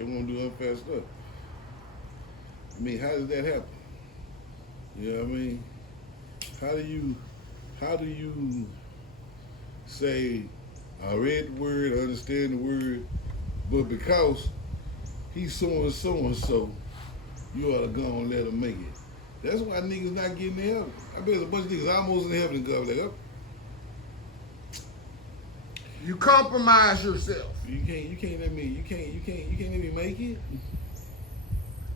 They want to do unfair stuff. I mean, how does that happen? You know what I mean? How do you how do you say I read the word, I understand the word, but because he's so and so, you ought to go and let him make it. That's why niggas not getting to heaven. I bet there's a bunch of niggas almost in heaven and go like, oh, You compromise yourself. you can't let me you can't let me make it.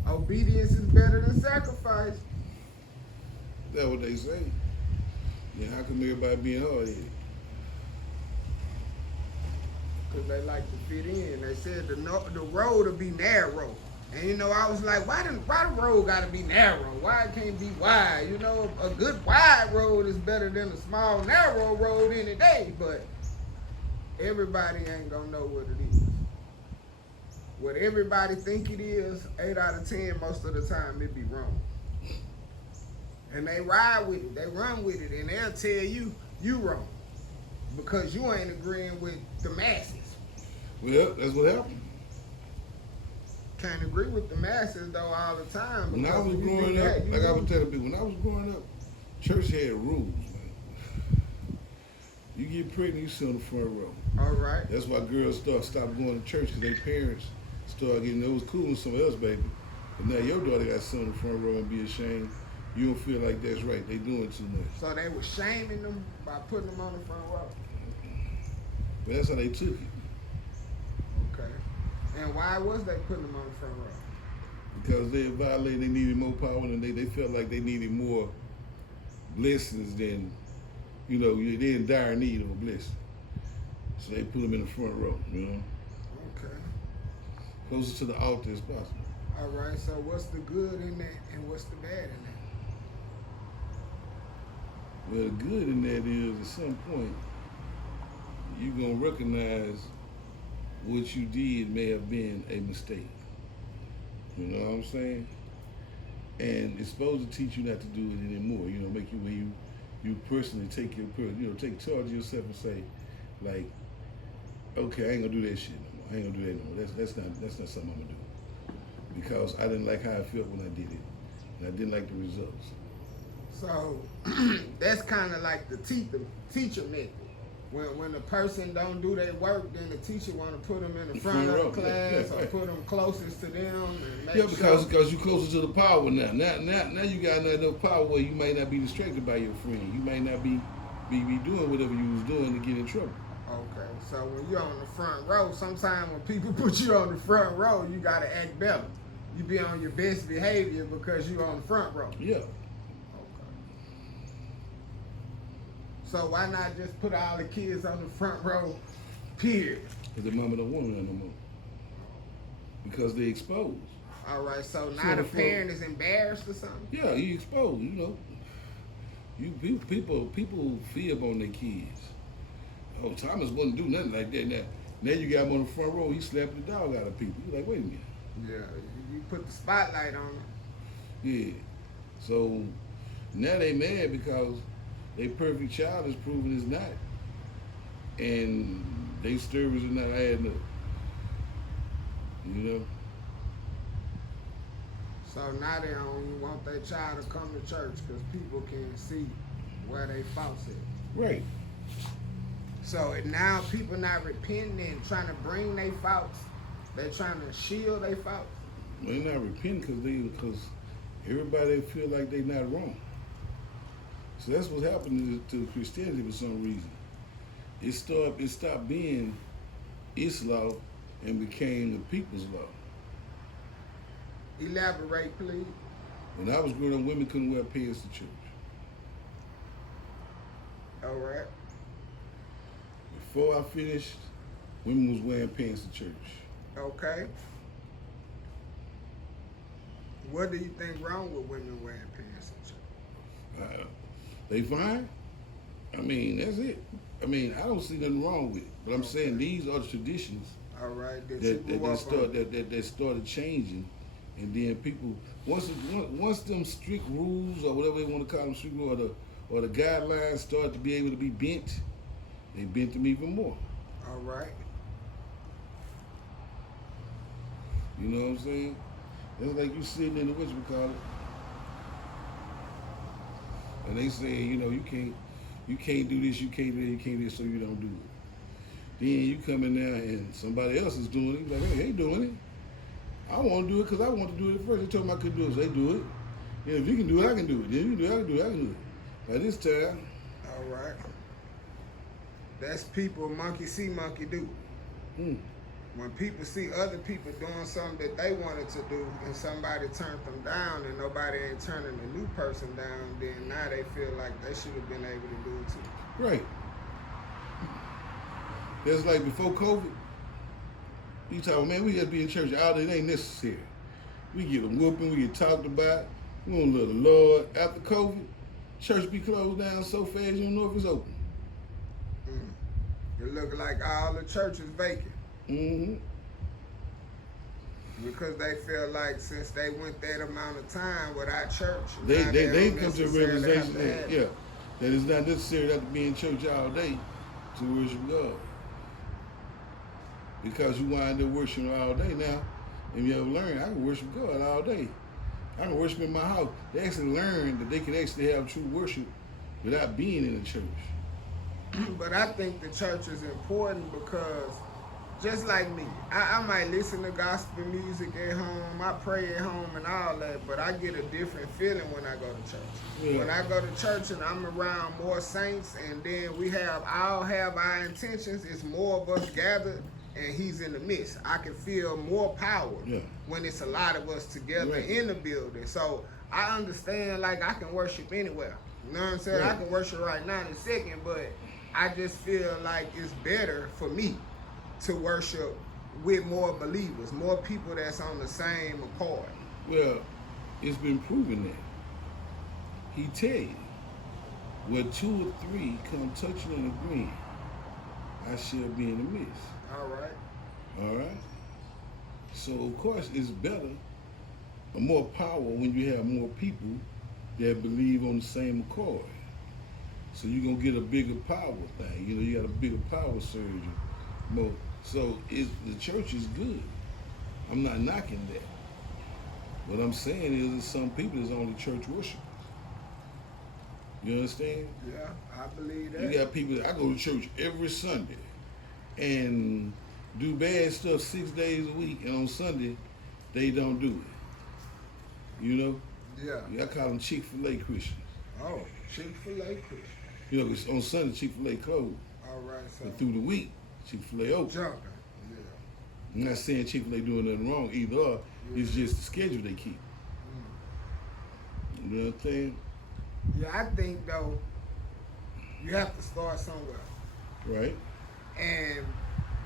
Obedience is better than sacrifice. That's what they say. Then how come everybody being hard headed? Because they like to fit in. They said the road will be narrow. And I was like, why the road gotta be narrow? Why it can't be wide? A good wide road is better than a small narrow road any day, but everybody ain't gonna know what it is. What everybody think it is, 8 out of 10, most of the time it be wrong. And they ride with it, they run with it, and they'll tell you wrong. Because you ain't agreeing with the masses. Well, that's what happened. Can't agree with the masses though all the time. When I was growing up, like I was telling people, when I was growing up, church had rules, man. You get pregnant, you sit on the front row. All right. That's why girls stop going to church because their parents start getting those cool with someone else, baby. But now your daughter got to sit on the front row and be ashamed. You don't feel like that's right. They doing too much. So they were shaming them by putting them on the front row. But that's how they took it. Okay. And why was they putting them on the front row? Because they violated, they needed more power, and they felt like they needed more blessings than, they're in dire need of a blessing. So they put them in the front row, Okay. closest to the altar as possible. All right. So what's the good in that, and what's the bad in that? Well, the good in that is at some point you're gonna recognize what you did may have been a mistake. You know what I'm saying? And it's supposed to teach you not to do it anymore. Make you where you personally take take charge of yourself and say, like, okay, I ain't gonna do that shit no more. I ain't gonna do that no more. That's not something I'm gonna do. Because I didn't like how I felt when I did it. And I didn't like the results. So that's kind of like the teacher method. When the person don't do their work, then the teacher want to put them in the front of the class or put them closest to them and make because you're closer to the power now. Now you got enough power where you might not be distracted by your friend. You might not be doing whatever you was doing to get in trouble. Okay, so when you're on the front row, sometimes when people put you on the front row, you gotta act better. You be on your best behavior because you're on the front row. Yeah. So why not just put all the kids on the front row, period? Because their mama don't want them no more. Because they exposed. All right, so now the parent is embarrassed or something? Yeah, you exposed, You people fib on their kids. Oh, Thomas wouldn't do nothing like that. Now you got him on the front row, he slapped the dog out of people. You're like, wait a minute. Yeah, you put the spotlight on them. Yeah. So now they mad because their perfect child is proven it's not. And they stories are not adding up. So now they don't want their child to come to church because people can see where they faults at. Right. So now people not repenting and trying to bring their faults. They're trying to shield their faults. They're not repenting because everybody feel like they're not wrong. So that's what's happening to Christianity for some reason. It stopped being its law and became the people's law. Elaborate, please. When I was growing up, women couldn't wear pants to church. All right. Before I finished, women was wearing pants to church. Okay. What do you think wrong with women wearing pants to church? They fine. I mean, that's it. I mean, I don't see nothing wrong with it. But I'm saying these are the traditions All right. that started changing. And then people, once them strict rules or whatever they want to call them, strict rules, or the guidelines start to be able to be bent, they bent them even more. All right. You know what I'm saying? It's like you sitting in the whatchamacallit, and they saying, you know, you can't do this, you can't do that, you can't do this, so you don't do it. Then you come in there and somebody else is doing it. You're like, hey, they doing it. I want to do it because I want to do it first. They told me I couldn't do it, so they do it. Yeah, if you can do it, I can do it. Then you can do it, I can do it, I can do it. By this time, All right. That's people monkey see, monkey do. hmm, When people see other people doing something that they wanted to do and somebody turned them down and nobody ain't turning the new person down, then now they feel like they should have been able to do it too. right. That's like before COVID. You talk, man, we got to be in church all day. It ain't necessary. We get a whooping, we get talked about. We don't love the Lord. After COVID, church be closed down so fast you don't know if it's open. It look like all the churches vacant Mm-hmm. because they feel like since they went that amount of time without church, They now come don't to a necessarily realization have to that have yeah, it. that it's not necessary to have to be in church all day to worship God. Because you wind up worshiping all day now, and you ever learn, I can worship God all day. I can worship in my house. They actually learn that they can actually have true worship without being in the church. But I think the church is important because just like me, I might listen to gospel music at home, I pray at home and all that, but I get a different feeling when I go to church. Yeah. When I go to church and I'm around more saints and then we all have our intentions, it's more of us gathered and he's in the midst. I can feel more power Yeah. when it's a lot of us together Right. in the building. So I understand, like, I can worship anywhere. You know what I'm saying? Right. I can worship right now in a second, but I just feel like it's better for me to worship with more believers, more people that's on the same accord. Well, it's been proven that. He tell you, where 2 or 3 come touching and agreeing, I shall be in the midst. All right. All right? So, of course, it's better, or more power when you have more people that believe on the same accord. So you're going to get a bigger power thing. You know, you got a bigger power surge. More. So the church is good. I'm not knocking that. What I'm saying is that some people is only church worshipers. You understand? Yeah, I believe that. You got people that I go to church every Sunday and do bad stuff 6 days a week, and on Sunday they don't do it. You know? Yeah. I call them Chick-fil-A Christians. Oh, Chick-fil-A Christian. You know, 'cause on Sunday Chick-fil-A closed, All right, so but through the week Chick-fil-A open. jumping. Yeah. I'm not saying Chick-fil-A doing nothing wrong either. Or. It's just the schedule they keep. You know what I'm saying? Yeah, I think though, you have to start somewhere. Right? And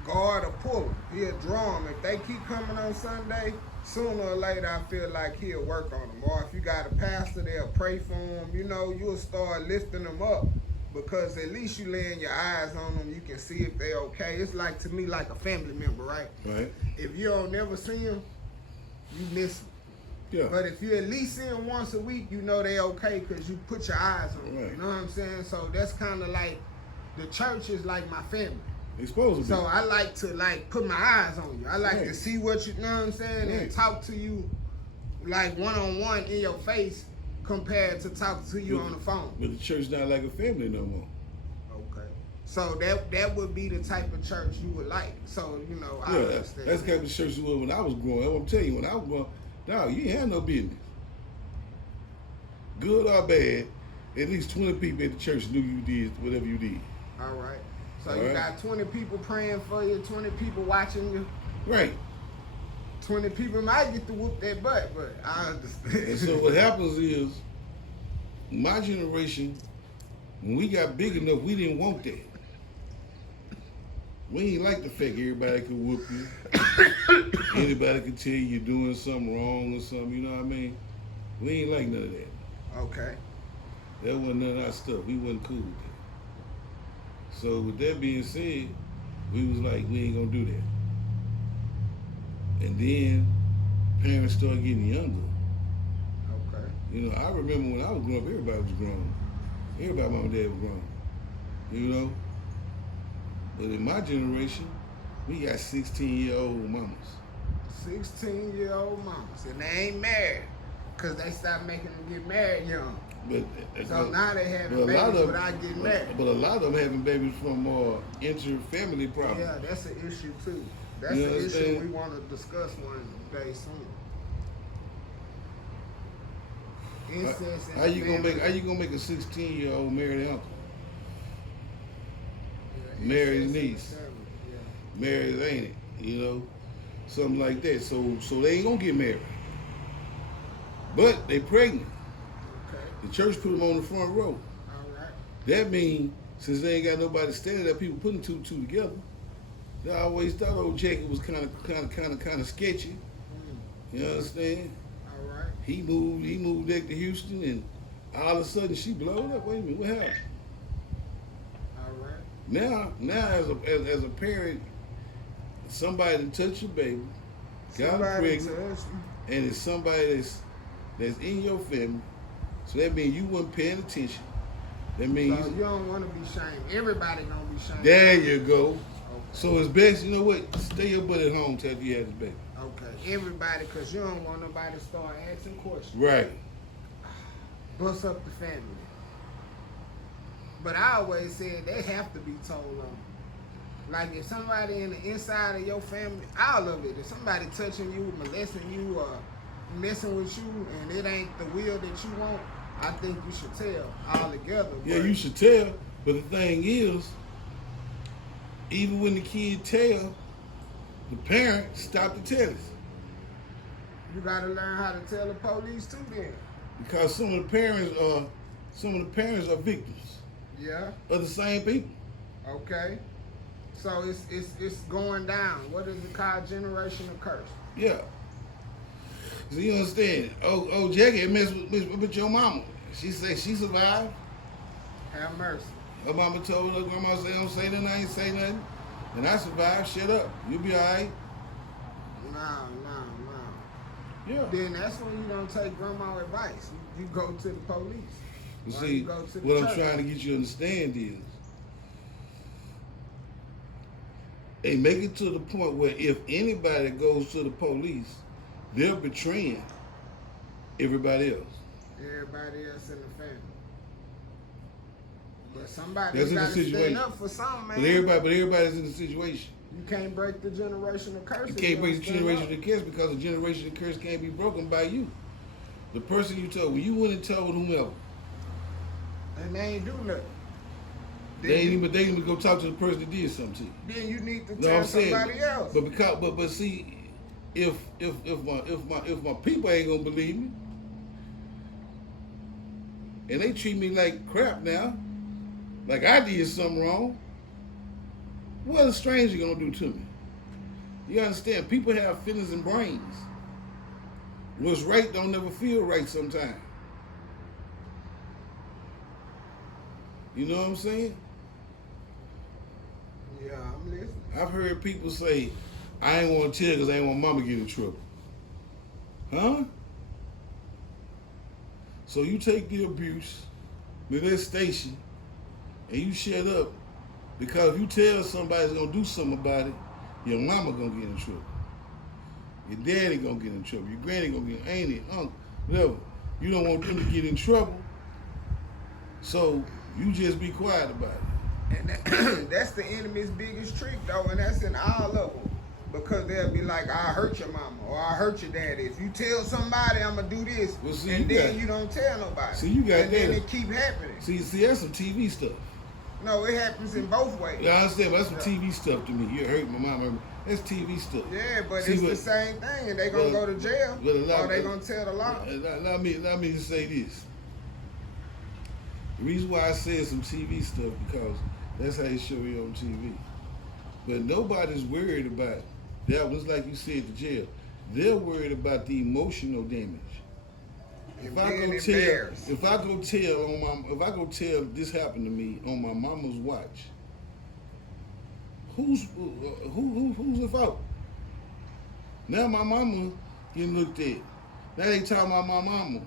God will pull them. He'll draw them. If they keep coming on Sunday, sooner or later I feel like he'll work on them. Or if you got a pastor, they'll pray for them. You know, you'll start lifting them up because at least you laying your eyes on them. You can see if they're okay. It's like, to me, like a family member, right? Right? If you don't never see them, you miss them. Yeah. But if you at least see them once a week, you know they okay because you put your eyes on them. Right. You know what I'm saying? So that's kind of like, the church is like my family. They supposed to be. So I like to put my eyes on you. I like Right. to see what you know what I'm saying and Right. talk to you like one-on-one in your face compared to talking to you But- on the phone. But the church not like a family no more. Okay. So that would be the type of church you would like. So, you know, I Yeah, understand. that's the kind of church it was when I was growing up. I'm telling you, when I was growing up, dog, you ain't had no business. Good or bad, at least 20 people at the church knew you did whatever you did. All right. So All you right. got 20 people praying for you, 20 people watching you. Right. 20 people might get to whoop their butt, but I understand. And so what happens is, my generation, when we got big enough, we didn't want that. We ain't like the fact everybody could whoop you. Anybody could tell you you're doing something wrong or something, you know what I mean? We ain't like none of that. Okay. That wasn't none of our stuff. We wasn't cool with that. So with that being said, we was like, we ain't gonna do that. And then parents started getting younger. Okay. You know, I remember when I was growing up, everybody was grown. Everybody, mom and dad was grown. You know? But in my generation, we got 16-year-old mamas. 16-year-old mamas, and they ain't married, cause they stopped making them get married young. So now they having babies without getting married. But a lot of them having babies from inter-family problems. Yeah, that's an issue too. That's You an issue understand? we want to discuss one day soon. Incest in How you the gonna family. make a 16-year-old marry their uncle? Yeah, marry his incest in the niece? family, yeah. Marry his ain't it? You know, something like that. So they ain't gonna get married, but they pregnant. Okay. The church put them on the front row. All right. That means since they ain't got nobody standing there, people putting two together. I always thought old Jackie was kind of sketchy. You understand? All right. He moved back to Houston, and all of a sudden she blowed up. Wait a minute, what happened? All right. Now as a parent, somebody done touched your baby, got her Somebody pregnant, touched me. and it's somebody that's in your family. So that means you wasn't paying attention. That means So you don't want to be shamed. Everybody gonna be shamed. there you go. Okay. So it's best, you know what? Stay your butt at home till you have this baby. Okay. Everybody, cause you don't want nobody to start asking questions. Right. Bust up the family. But I always said they have to be told on. Like if somebody in the inside of your family, all of it, if somebody touching you, molesting you, or messing with you, and it ain't the will that you want, I think you should tell all together. Yeah, but you should tell. But the thing is, even when the kid tell, the parent stop the telling. You gotta learn how to tell the police too then. Because some of the parents are victims Yeah, of the same people. okay. So it's going down. What is it called? Generational curse. Yeah. So you understand? Oh, Jackie messed with your mama. She said she survived. Have mercy. Her mama told her grandma, say, don't say nothing, I ain't say nothing. And I survived, shut up. You'll be all right. No. Yeah. Then that's when you don't take grandma advice. You go to the police. You Or see, you go to the what I'm church. trying to get you to understand is, they make it to the point where if anybody goes to the police, they're betraying everybody else. Everybody else in the family. But somebody That's in the got to situation. stand up for something, man. But everybody's in the situation. You can't break the generational curse. You if can't break the don't stand up. generational curse because the generational curse can't be broken by you. The person you told, when you went and told whomever, And they ain't do nothing. they ain't even go talk to the person that did something to you. Then you need to No, tell I'm saying, somebody else. but see, if my people ain't gonna believe me, and they treat me like crap now, like I did something wrong, what a stranger gonna do to me? You understand? People have feelings and brains. What's right don't never feel right sometimes. You know what I'm saying? Yeah, I'm listening. I've heard people say, I ain't want to tell because I ain't want mama to get in trouble. Huh? So you take the abuse, molestation, and you shut up because if you tell somebody's going to do something about it, your mama going to get in trouble. Your daddy going to get in trouble. Your granny going to get, auntie, uncle, whatever. You don't want them to get in trouble, so you just be quiet about it. And that's the enemy's biggest trick, though, and that's in all of them. Because they'll be like, I hurt your mama, or I hurt your daddy. If you tell somebody I'm going to do this, Well, see, and you then got- you don't tell nobody. See, you got and then that. it keep happening. See, that's some TV stuff. No, it happens in both ways. Yeah, I understand, but that's some TV stuff to me. You hurt my mama. That's TV stuff. Yeah, but See, it's but- the same thing, and they going to but- go to jail, but a lot- or they going to tell the law. Let me just say this. The reason why I said some TV stuff because that's how they show you on TV. But nobody's worried about that. Was like you said, the jail. They're worried about the emotional damage. And If I being go tell, embarrassed. if I go tell this happened to me on my mama's watch, who's the fault? Now my mama getting looked at. Now they talking about my mama.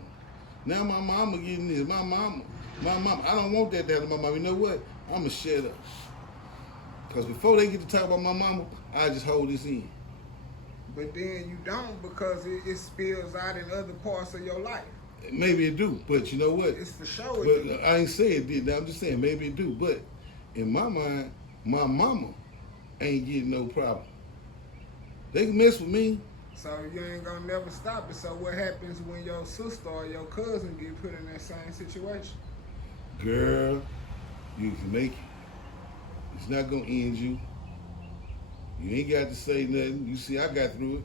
Now my mama getting this. My mama. I don't want that to happen to my mama. You know what? I'ma shut up. Cause before they get to talk about my mama, I just hold this in. But then you don't because it spills out in other parts of your life. Maybe it do, but you know what? It's for sure. But I ain't saying it did. I'm just saying maybe it do. But in my mind, my mama ain't getting no problem. They can mess with me. So you ain't gonna never stop it. So what happens when your sister or your cousin get put in that same situation? Girl, you can make it. It's not gonna end you. You ain't got to say nothing. You see, I got through it.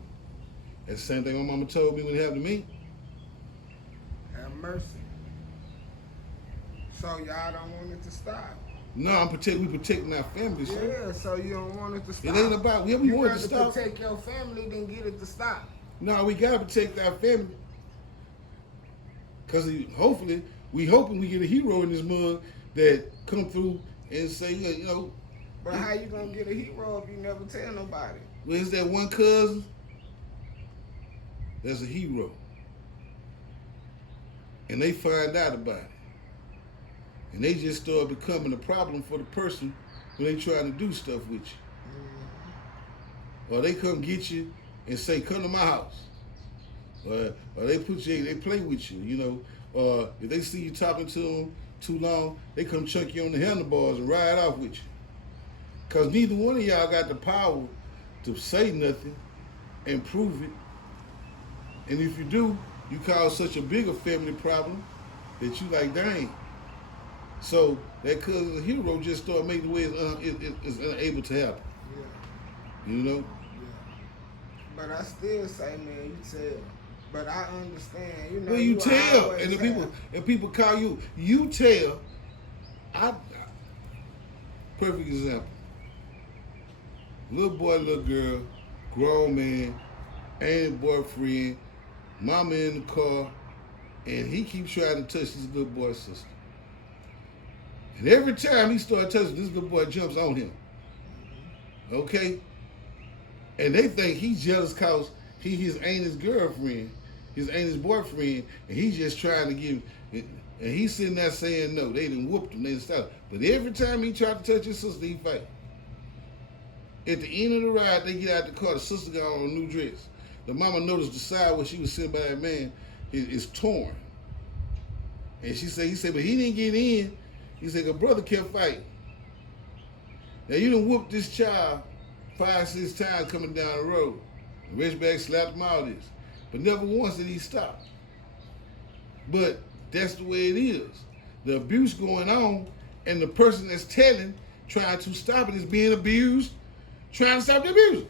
That's the same thing my mama told me when it happened to me. Have mercy. So y'all don't want it to stop. No, we protecting our family, Yeah, sir. so you don't want it to stop. It ain't about we You want it rather to stop. protect your family than get it to stop. No, we gotta protect our family. Cause hopefully, we hoping we get a hero in this mug that come through and say, you know. But how you gonna get a hero if you never tell nobody? Where's that one cousin? That's a hero. And they find out about it. And they just start becoming a problem for the person when they trying to do stuff with you. Or they come get you and say, come to my house. Or they they play with you, you know. Or if they see you talking to them too long, they come chuck you on the handlebars and ride off with you. Because neither one of y'all got the power to say nothing and prove it. And if you do, you cause such a bigger family problem that you like, dang. So that cousin hero just start making the way it's unable to happen. Yeah. You know? Yeah. But I still say, man, you tell. But I understand, you know. Well, you tell, always and the have. people call you. You tell. Perfect example. Little boy, little girl, grown man, ain't boyfriend, mama in the car, and he keeps trying to touch this little boy's sister. And every time he starts touching, this little boy jumps on him. Okay? And they think he's jealous because he ain't his girlfriend, ain't his boyfriend, and he's just trying to give. And he's sitting there saying no. They done whooped him, they done stopped. But every time he tried to touch his sister, he fight. At the end of the ride, they get out the car. The sister got on a new dress. The mama noticed the side where she was sitting by that man is torn. And he said, but he didn't get in. He said, the brother kept fighting. Now you done whooped this child 5, 6 times coming down the road. The Ridgeback slapped him all this. But never once did he stop. But that's the way it is. The abuse going on, and the person that's telling, trying to stop it, is being abused, trying to stop the abuse.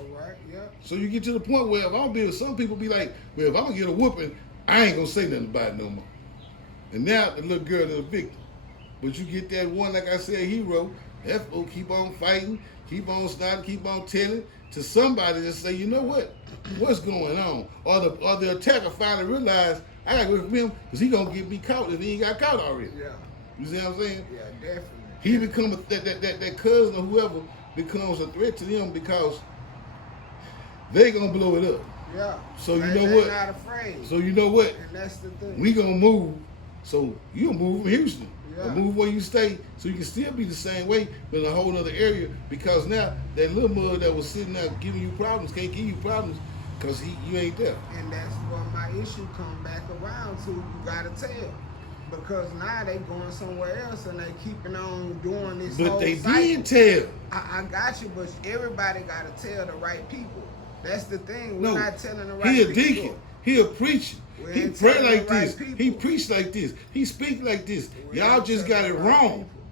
All right, yeah. So you get to the point where if I'm being, some people be like, well, if I'm gonna get a whooping, I ain't gonna say nothing about it no more. And now the little girl is a victim. But you get that one, like I said, hero, F.O. keep on fighting, keep on snotting, keep on telling to somebody to say, you know what? What's going on? Or the attacker finally realized, I gotta go with him because he gonna get me caught if he ain't got caught already. Yeah. You see what I'm saying? Yeah, definitely. He become that cousin or whoever becomes a threat to them because they gonna blow it up. Yeah. So you know They're what? not afraid. So you know what? And that's the thing. We gonna move. So you gonna move from Houston. Yeah. Or move where you stay so you can still be the same way, but in a whole other area, because now that little mud that was sitting there giving you problems can't give you problems because you ain't there. And that's what my issue come back around to. You gotta tell. Because now they going somewhere else and they keeping on doing this But whole they cycle. did tell. I got you, but everybody gotta tell the right people. That's the thing. We're No, not telling the right he people. a deacon. He a preacher. We He ain't pray telling like the right this. people. He preach like this. He speak like this. We Y'all ain't just telling got it the right wrong. people.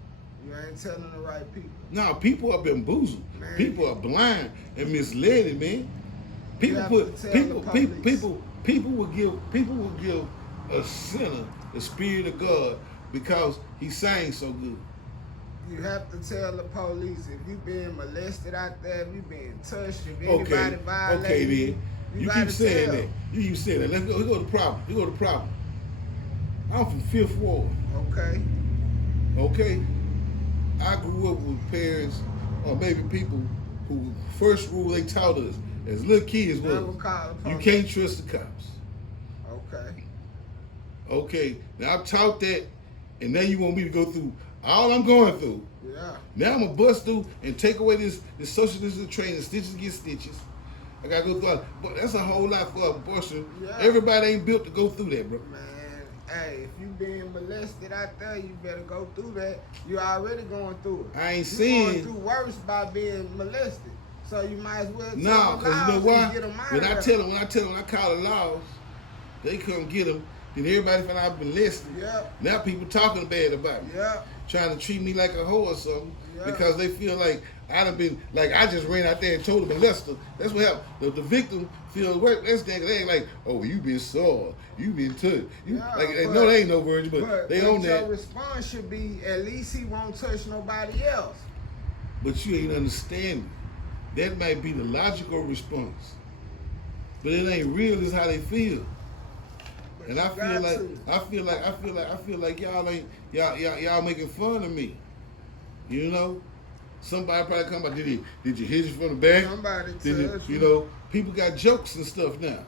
You ain't telling the right people. No, people are bamboozled. Man. People are blind and misled, man. People have put to tell people the people police. people will give a sinner the spirit of God because he sang so good. You have to tell the police if you being molested out there, if you being touched, if Okay, anybody violating okay you, then. You gotta keep saying tell. that. You keep saying that. Let's go. We go to the problem. We go to the problem. I'm from Fifth Ward. Okay. Okay, I grew up with parents or maybe people who first rule they taught us as little kids Never was call the you police. can't trust the cops. Okay. Okay, now I've taught that, and now you want me to go through all I'm going through. Yeah. Now I'm gonna bust through and take away this social distancing training, stitches get stitches. I gotta go through all. But that's a whole lot for abortion. Yeah. Everybody ain't built to go through that, bro. Man, hey, if you being molested out there, you better go through that. You're already going through it. I ain't you saying- going through worse by being molested. So you might as well No, tell the because you know laws why? and get 'em out When of I there. tell them, I call the laws, they come get them. Then everybody find out I've been listening. Yep, Now people talking bad about me, yep, trying to treat me like a hoe or something, Yeah. because they feel like I done been, like I just ran out there and told the molester. That's what happened. The victim feels worse. That's that. They ain't like, oh, you been sore, you been touched. You Yeah, like, but- no, they ain't no words, but they own your that. response should be, at least he won't touch nobody else. But you ain't understanding. That might be the logical response, but it ain't real. Is how they feel. But And you I got feel to. like y'all ain't y'all making fun of me. You know, somebody probably come by. Did you hit you from the back? Somebody Did touch you know? People got jokes and stuff now.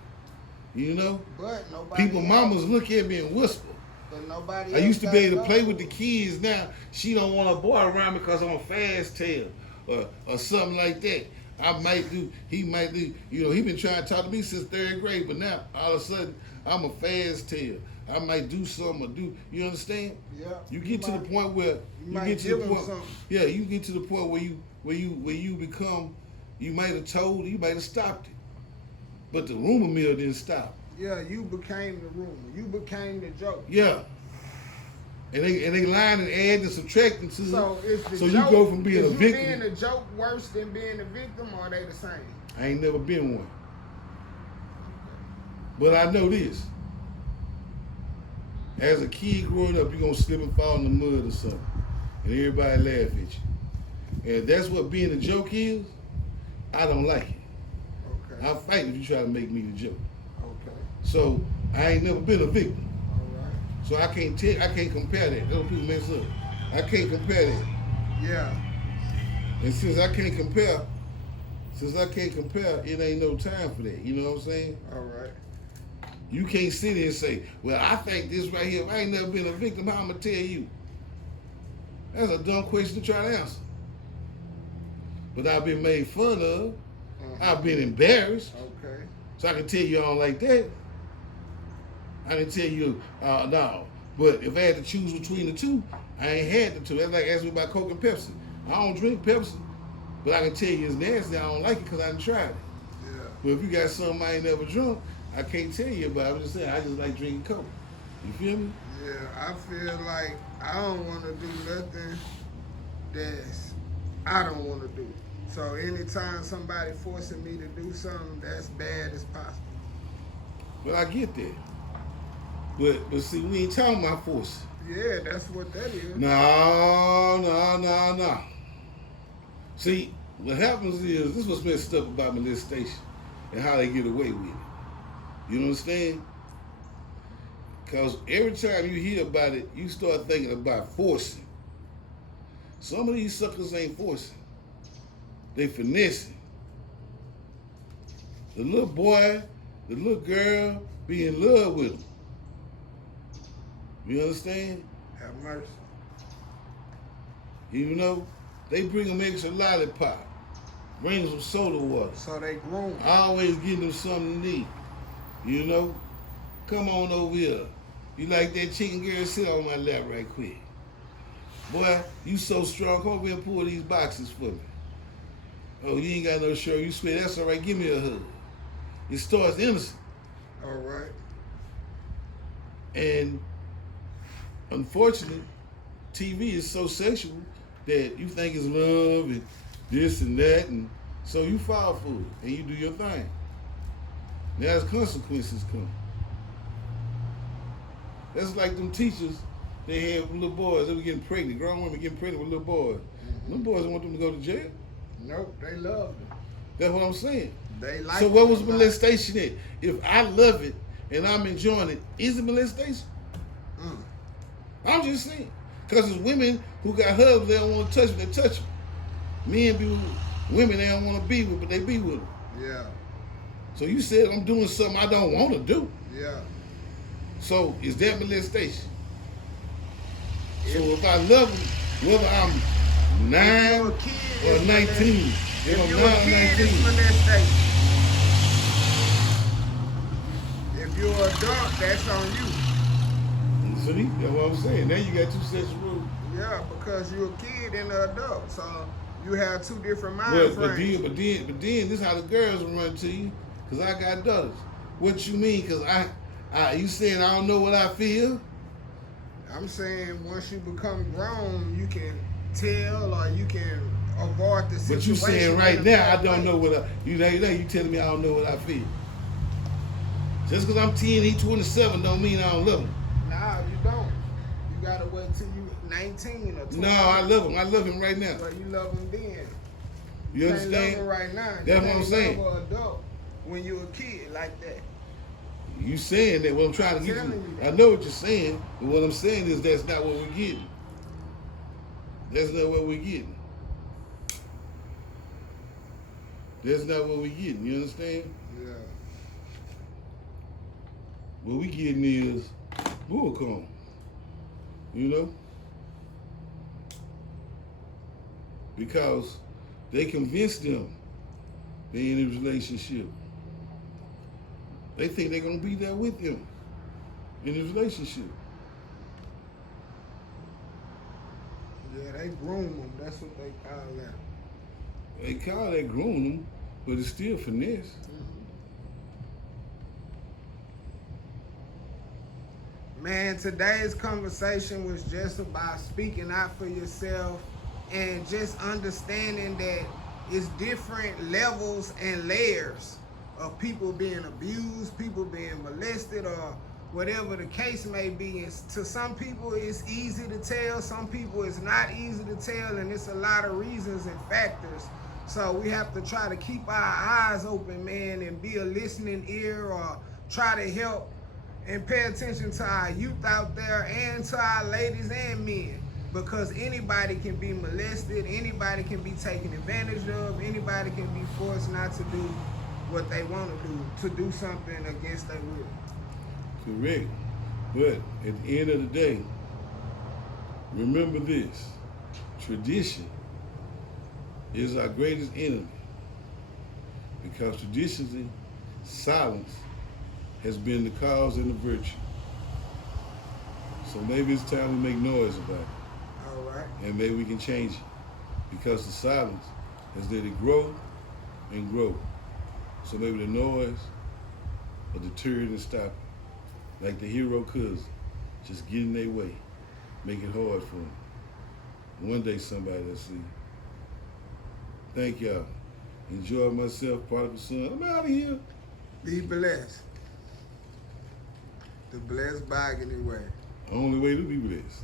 You know, But nobody people else. mamas look at me and whisper. But nobody I else used to got be able to no. play with the kids. Now she don't want a boy around me because I'm a fast tail or something like that. I might do. He might do. You know, he been trying to talk to me since 3rd grade, but now all of a sudden I'm a fast tail. I might do something or do. You understand? Yeah. You get to the might- point where you might give him something. Yeah, you get to the point where you become. You might have told. You might have stopped it, but the rumor mill didn't stop. Yeah, you became the rumor. You became the joke. Yeah. And they lying and adding and subtracting to So it. is the So you joke, go from being is a you victim. being a joke worse than being a victim, or are they the same? I ain't never been one. But I know this. As a kid growing up, you're gonna slip and fall in the mud or something. And everybody laugh at you. And if that's what being a joke is, I don't like it. Okay. I'll fight if you try to make me the joke. Okay. So I ain't never been a victim. All right. So I can't compare that. Those people mess up. I can't compare that. Yeah. And since I can't compare, it ain't no time for that. You know what I'm saying? All right. You can't sit there and say, well, I think this right here, if I ain't never been a victim, how I'm going to tell you? That's a dumb question to try to answer. But I've been made fun of. I've been embarrassed. Okay. So I can tell you all like that. I can tell you, no. But if I had to choose between the two, I ain't had the two. That's like asking me about Coke and Pepsi. I don't drink Pepsi, but I can tell you it's nasty. I don't like it because I done tried it. Yeah. But if you got something I ain't never drunk, I can't tell you about it. I'm just saying, I just like drinking Coke. You feel me? Yeah. I feel like I don't want to do nothing that's I don't want to do. So anytime somebody forcing me to do something that's bad as possible. But I get that. But see, we ain't talking about force. Yeah, that's what that is. No. See, what happens is, this is what's messed up about molestation and how they get away with it. You understand? Because every time you hear about it, you start thinking about forcing. Some of these suckers ain't forcing. They finessing. The little boy, the little girl be in love with them. You understand? Have mercy. You know, they bring them extra lollipop, bring them soda water, So they groom. always give them something to eat. You know, come on over here. You like that chicken, girl? Sit on my lap right quick. Boy, you so strong. Come over here and pull these boxes for me. Oh, you ain't got no shirt. You swear that's all right. Give me a hug. It starts innocent. All right. And unfortunately, TV is so sexual that you think it's love and this and that, and so you fall for it and you do your thing. Now as consequences come. That's like them teachers, they have little boys, they were getting pregnant, grown women getting pregnant with little boys. Them boys don't want them to go to jail. Nope, they love it. That's what I'm saying. They like So what it was a lot. molestation at? If I love it and I'm enjoying it, is it molestation? Mm. I'm just saying. Because it's women who got husbands they don't want to touch them, they touch them. Men be with women they don't want to be with, but they be with them. Yeah, So you said I'm doing something I don't want to do. yeah. So is that molestation? So if I love them, whether I'm 9 If you're a kid, or it's 19, if If I'm you're 9 a or kid, 19, it's molestation. that's on you. See, that's what I'm saying. Now you got two sets of rules. Yeah, because you're a kid and an adult, so you have two different mind But frames. then, this is how the girls will run to you, cause I got daughters. What you mean? Cause you saying I don't know what I feel? I'm saying once you become grown, you can tell or you can avoid the situation. But you saying right in a now I bad don't way. know what you telling me I don't know what I feel. Just cause I'm 10, he 27 don't mean I don't love him. Nah, you don't. You gotta wait till you 19 or 20. No, I love him. I love him right now. But you love him then. You can't love understand? him right now. That's You what I'm can't saying. love an adult when you're a kid like that. You saying that what I'm trying to get telling you. you that. I know what you're saying, but what I'm saying is that's not what we're getting. That's not what we're getting. That's not what we're getting. You understand? Yeah. What we getting is bullcom. You know? Because they convinced them they're in a relationship. They think they're gonna be there with them in the relationship. Yeah, they groom them. That's what they call that. They call that groom them, but it's still finesse. Man, today's conversation was just about speaking out for yourself and just understanding that it's different levels and layers of people being abused, people being molested, or whatever the case may be. And to some people, it's easy to tell. Some people, it's not easy to tell, and it's a lot of reasons and factors. So we have to try to keep our eyes open, man, and be a listening ear, or try to help and pay attention to our youth out there and to our ladies and men, because anybody can be molested, anybody can be taken advantage of, anybody can be forced not to do what they want to do something against their will. Correct. But at the end of the day, remember this. Tradition is our greatest enemy. Because traditionally, silence has been the cause and the virtue. So maybe it's time we make noise about it. All right. And maybe we can change it. Because the silence has let it grow and grow. So maybe the noise will deter it and stop it. Like the hero cousin, just get in their way. Make it hard for them. One day somebody will see. Thank y'all. Enjoy myself, Prodigal Son. I'm out of here. Be blessed. The blessed bargaining way. Only way to be blessed.